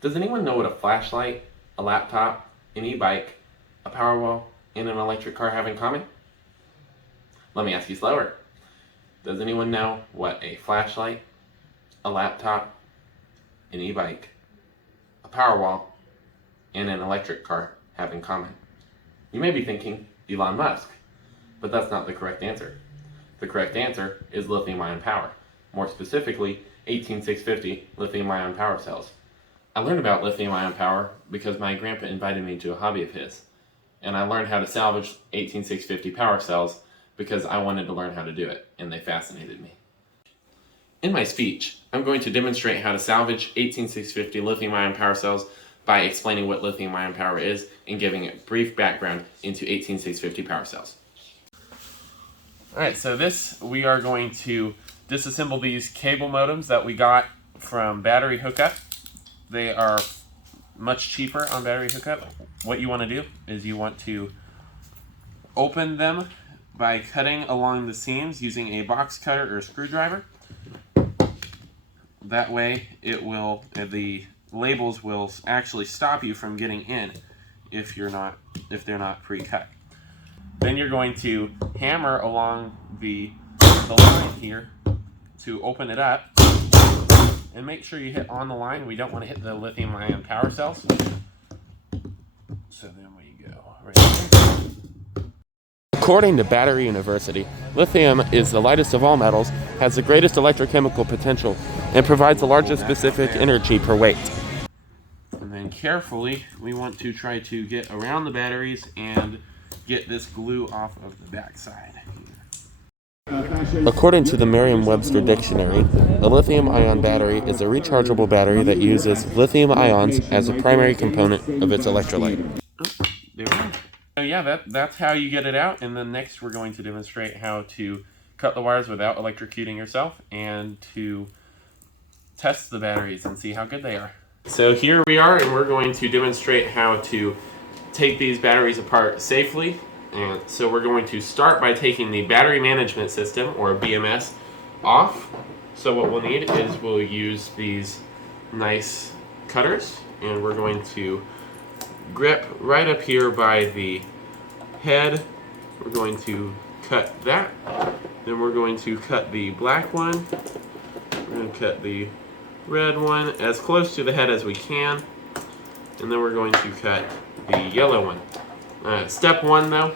Does anyone know what a flashlight, a laptop, an e-bike, a Powerwall, and an electric car have in common? Let me ask you slower. Does anyone know what a flashlight, a laptop, an e-bike, a Powerwall, and an electric car have in common? You may be thinking Elon Musk, but that's not the correct answer. The correct answer is lithium-ion power. More specifically, 18650 lithium-ion power cells. I learned about lithium-ion power because my grandpa invited me to a hobby of his, and I learned how to salvage 18650 power cells because I wanted to learn how to do it, and they fascinated me. In my speech, I'm going to demonstrate how to salvage 18650 lithium-ion power cells by explaining what lithium-ion power is and giving a brief background into 18650 power cells. Alright, so we are going to disassemble these cable modems that we got from Battery Hookup. They are much cheaper on Battery Hookup. What you want to do is you want to open them by cutting along the seams using a box cutter or a screwdriver. That way the labels will actually stop you from getting in if they're not pre-cut. Then you're going to hammer along the line here to open it up, and make sure you hit on the line. We don't want to hit the lithium-ion power cells. So then we go right here. According to Battery University, lithium is the lightest of all metals, has the greatest electrochemical potential, and provides the largest specific energy per weight. And then carefully, we want to try to get around the batteries and get this glue off of the back side. According to the Merriam-Webster dictionary, a lithium-ion battery is a rechargeable battery that uses lithium ions as a primary component of its electrolyte. Oh, there we go. So yeah, that's how you get it out, and then next we're going to demonstrate how to cut the wires without electrocuting yourself and to test the batteries and see how good they are. So here we are, and we're going to demonstrate how to take these batteries apart safely. And so we're going to start by taking the battery management system, or BMS, off. So what we'll need is we'll use these nice cutters, and we're going to grip right up here by the head. We're going to cut that. Then we're going to cut the black one. We're going to cut the red one as close to the head as we can. And then we're going to cut the yellow one. Step one, though,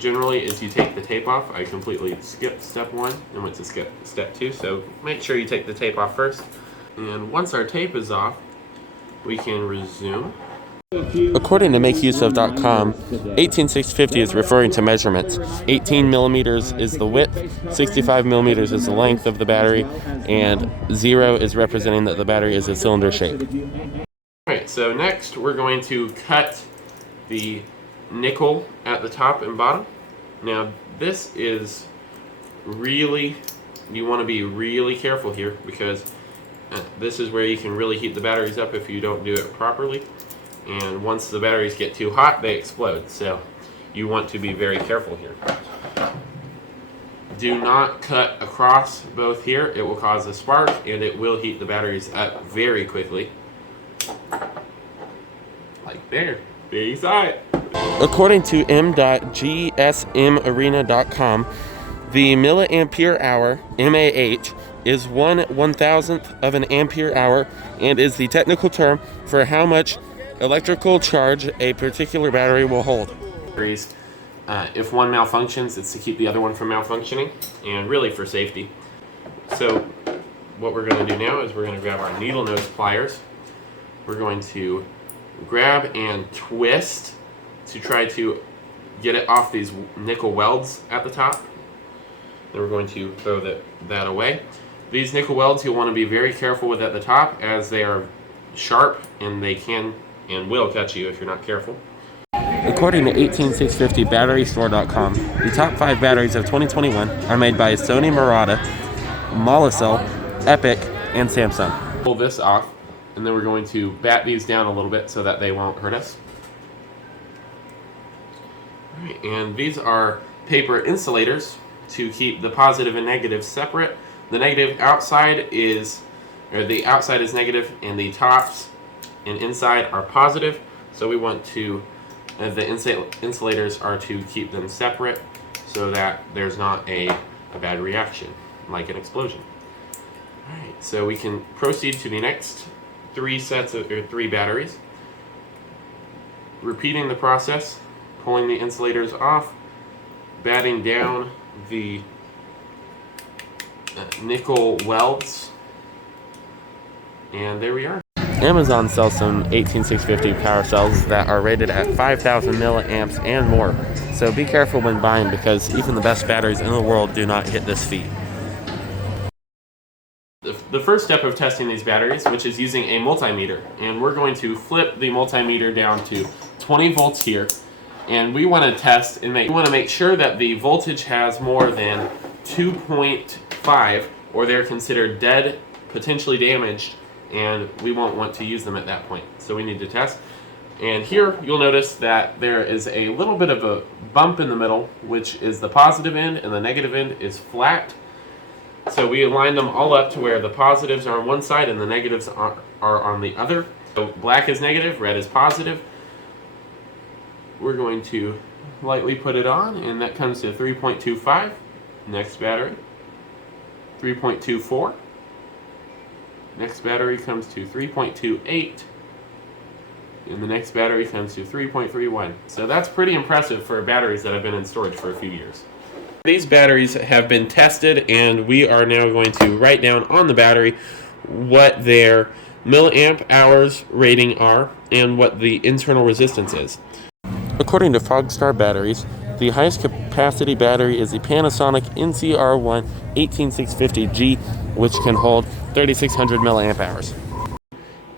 generally is you take the tape off. I completely skipped step one and went to skip step two, so make sure you take the tape off first. And once our tape is off, we can resume. According to MakeUseOf.com, 18650 is referring to measurements. 18 millimeters is the width, 65 millimeters is the length of the battery, and 0 is representing that the battery is a cylinder shape. Alright, so next we're going to cut the nickel at the top and bottom. Now this is you want to be really careful here, because this is where you can really heat the batteries up if you don't do it properly. And once the batteries get too hot, they explode. So you want to be very careful here. Do not cut across both here. It will cause a spark and it will heat the batteries up very quickly. Like there. There you saw it. According to m.gsmarena.com, the milliampere hour, mAh, is 1/1000th of an ampere hour and is the technical term for how much electrical charge a particular battery will hold. If one malfunctions, it's to keep the other one from malfunctioning, and really for safety. So what we're going to do now is we're going to grab our needle nose pliers. We're going to grab and twist to try to get it off these nickel welds at the top. Then we're going to throw that away. These nickel welds you'll want to be very careful with at the top, as they are sharp and they can and will cut you if you're not careful. According to 18650batterystore.com, the top 5 batteries of 2021 are made by Sony Murata, Molicel, Epic, and Samsung. Pull this off, and then we're going to bat these down a little bit so that they won't hurt us. All right, and these are paper insulators to keep the positive and negative separate. The negative outside is, or the outside is negative, and the tops and inside are positive. So we want to, the insulators are to keep them separate so that there's not a bad reaction, like an explosion. Alright, so we can proceed to the next three batteries. Repeating the process, pulling the insulators off, batting down the nickel welds, and there we are. Amazon sells some 18650 power cells that are rated at 5,000 milliamps and more. So be careful when buying, because even the best batteries in the world do not hit this feat. The first step of testing these batteries, which is using a multimeter, and we're going to flip the multimeter down to 20 volts here, and we want to test and make sure that the voltage has more than 2.5, or they're considered dead, potentially damaged, and we won't want to use them at that point. So we need to test. And here you'll notice that there is a little bit of a bump in the middle, which is the positive end, and the negative end is flat. So we align them all up to where the positives are on one side and the negatives are on the other. So black is negative, red is positive. We're going to lightly put it on, and that comes to 3.25. Next battery, 3.24. Next battery comes to 3.28. And the next battery comes to 3.31. So that's pretty impressive for batteries that have been in storage for a few years. These batteries have been tested, and we are now going to write down on the battery what their milliamp hours rating are and what the internal resistance is. According to Frogstar Batteries, the highest capacity battery is the Panasonic NCR1 18650G, which can hold 3600 milliamp hours.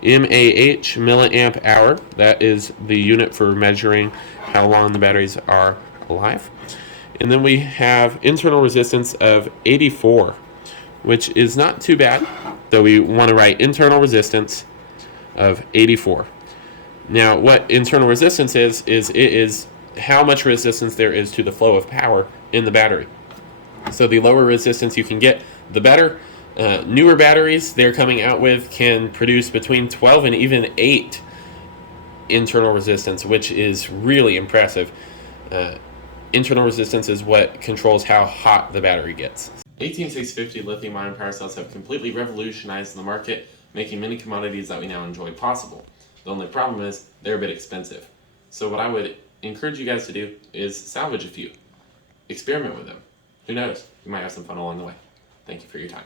mAh, milliamp hour, that is the unit for measuring how long the batteries are alive. And then we have internal resistance of 84, which is not too bad, though we want to write internal resistance of 84. Now, what internal resistance is it is how much resistance there is to the flow of power in the battery. So the lower resistance you can get, the better. Newer batteries they're coming out with can produce between 12 and even 8 internal resistance, which is really impressive. Internal resistance is what controls how hot the battery gets. 18650 lithium-ion power cells have completely revolutionized the market, making many commodities that we now enjoy possible. The only problem is they're a bit expensive. So what I would encourage you guys to do is salvage a few. Experiment with them. Who knows? You might have some fun along the way. Thank you for your time.